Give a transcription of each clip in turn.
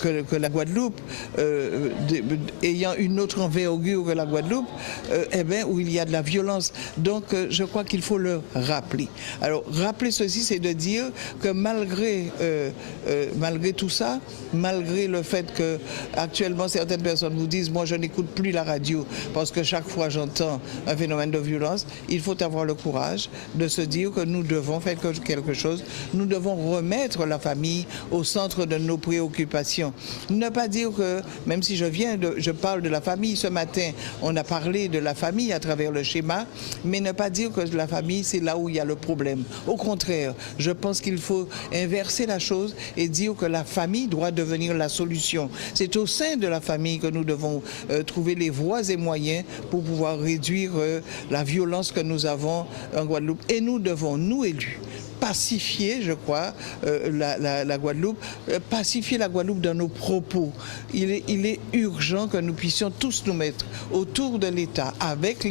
que la Guadeloupe, ayant une autre envergure que la Guadeloupe, où il y a de la violence. Donc je crois qu'il faut le rappeler. Alors rappeler ceci, c'est de dire que malgré tout ça, malgré le fait que actuellement certaines personnes vous disent moi je n'écoute plus la radio parce que chaque fois j'entends un phénomène de violence, il faut avoir le courage de se dire que nous devons faire quelque chose, nous devons remettre la famille au centre de nos préoccupations. Ne pas dire que, même si je parle de la famille ce matin, on a parlé de la famille à travers le schéma, mais ne pas dire que la famille c'est là où il y a le problème. Au contraire, je pense qu'il faut inverser la chose et dire que la famille doit devenir la solution. C'est au sein de la famille que nous devons trouver les voies et moyens pour pouvoir réduire la violence que nous avons en Guadeloupe. Et nous devons, nous élus, pacifier, je crois, la Guadeloupe, pacifier la Guadeloupe dans nos propos. Il est urgent que nous puissions tous nous mettre autour de l'État, avec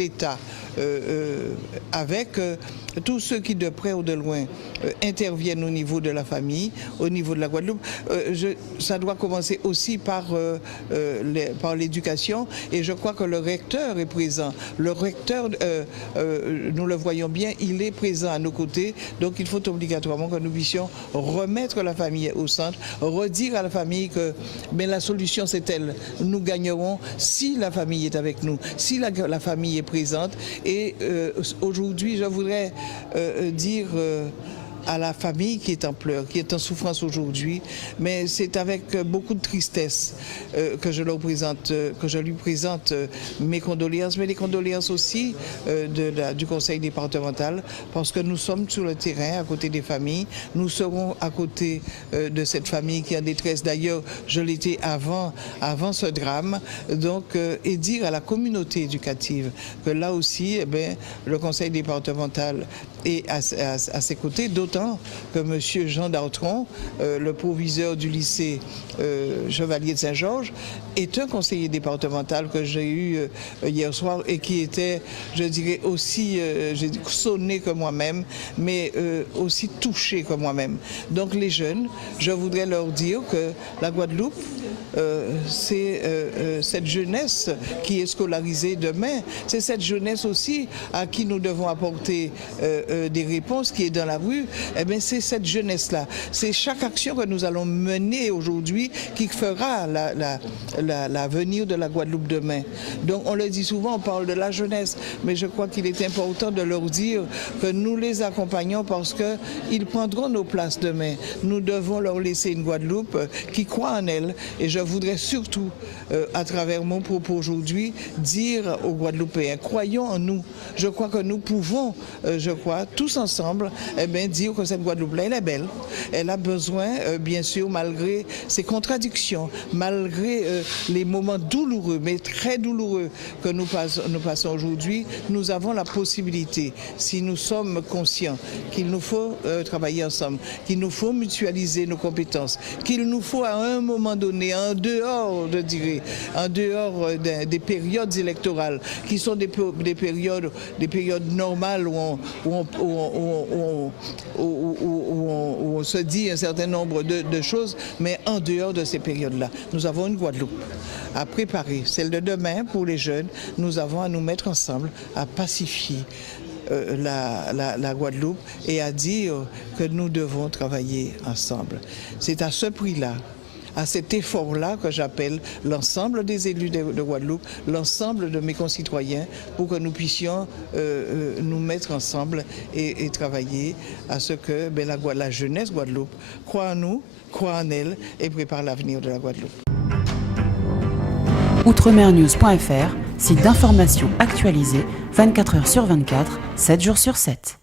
tous ceux qui de près ou de loin interviennent au niveau de la famille, au niveau de la Guadeloupe. Ça doit commencer aussi par l'éducation et je crois que le recteur est présent. Le recteur, nous le voyons bien, il est présent à nos côtés, donc il faut obligatoirement que nous puissions remettre la famille au centre, redire à la famille que la solution c'est elle. Nous gagnerons si la famille est avec nous, si la famille est présente. Et aujourd'hui, je voudrais dire à la famille qui est en pleurs, qui est en souffrance aujourd'hui, mais c'est avec beaucoup de tristesse que je lui présente mes condoléances, mais les condoléances aussi du conseil départemental, parce que nous sommes sur le terrain à côté des familles, nous serons à côté de cette famille qui est en détresse. D'ailleurs, je l'étais avant ce drame, donc et dire à la communauté éducative que là aussi, le conseil départemental est à ses côtés, d'autant que M. Jean Dartron, le proviseur du lycée Chevalier de Saint-Georges, est un conseiller départemental que j'ai eu hier soir et qui était, je dirais, aussi sonné que moi-même, mais aussi touché que moi-même. Donc les jeunes, je voudrais leur dire que la Guadeloupe, c'est cette jeunesse qui est scolarisée demain, c'est cette jeunesse aussi à qui nous devons apporter des réponses, qui est dans la rue. C'est cette jeunesse-là. C'est chaque action que nous allons mener aujourd'hui qui fera l'avenir de la Guadeloupe demain. Donc on le dit souvent, on parle de la jeunesse, mais je crois qu'il est important de leur dire que nous les accompagnons parce qu'ils prendront nos places demain. Nous devons leur laisser une Guadeloupe qui croit en elle. Et je voudrais surtout, à travers mon propos aujourd'hui, dire aux Guadeloupéens, croyons en nous. Je crois que nous pouvons, tous ensemble, dire que cette Guadeloupe-là, elle est belle. Elle a besoin, bien sûr, malgré ses contradictions, malgré les moments douloureux, mais très douloureux que nous passons aujourd'hui, nous avons la possibilité, si nous sommes conscients qu'il nous faut travailler ensemble, qu'il nous faut mutualiser nos compétences, qu'il nous faut à un moment donné, en dehors des périodes électorales, qui sont des périodes normales où on se dit un certain nombre de choses, mais en dehors de ces périodes-là, nous avons une Guadeloupe à préparer, celle de demain pour les jeunes. Nous avons à nous mettre ensemble, à pacifier la Guadeloupe et à dire que nous devons travailler ensemble. C'est à ce prix-là, à cet effort-là que j'appelle l'ensemble des élus de Guadeloupe, l'ensemble de mes concitoyens, pour que nous puissions nous mettre ensemble et travailler à ce que la jeunesse Guadeloupe croit en nous, croit en elle et prépare l'avenir de la Guadeloupe. Outremernews.fr, site d'information actualisé 24 heures sur 24, 7 jours sur 7.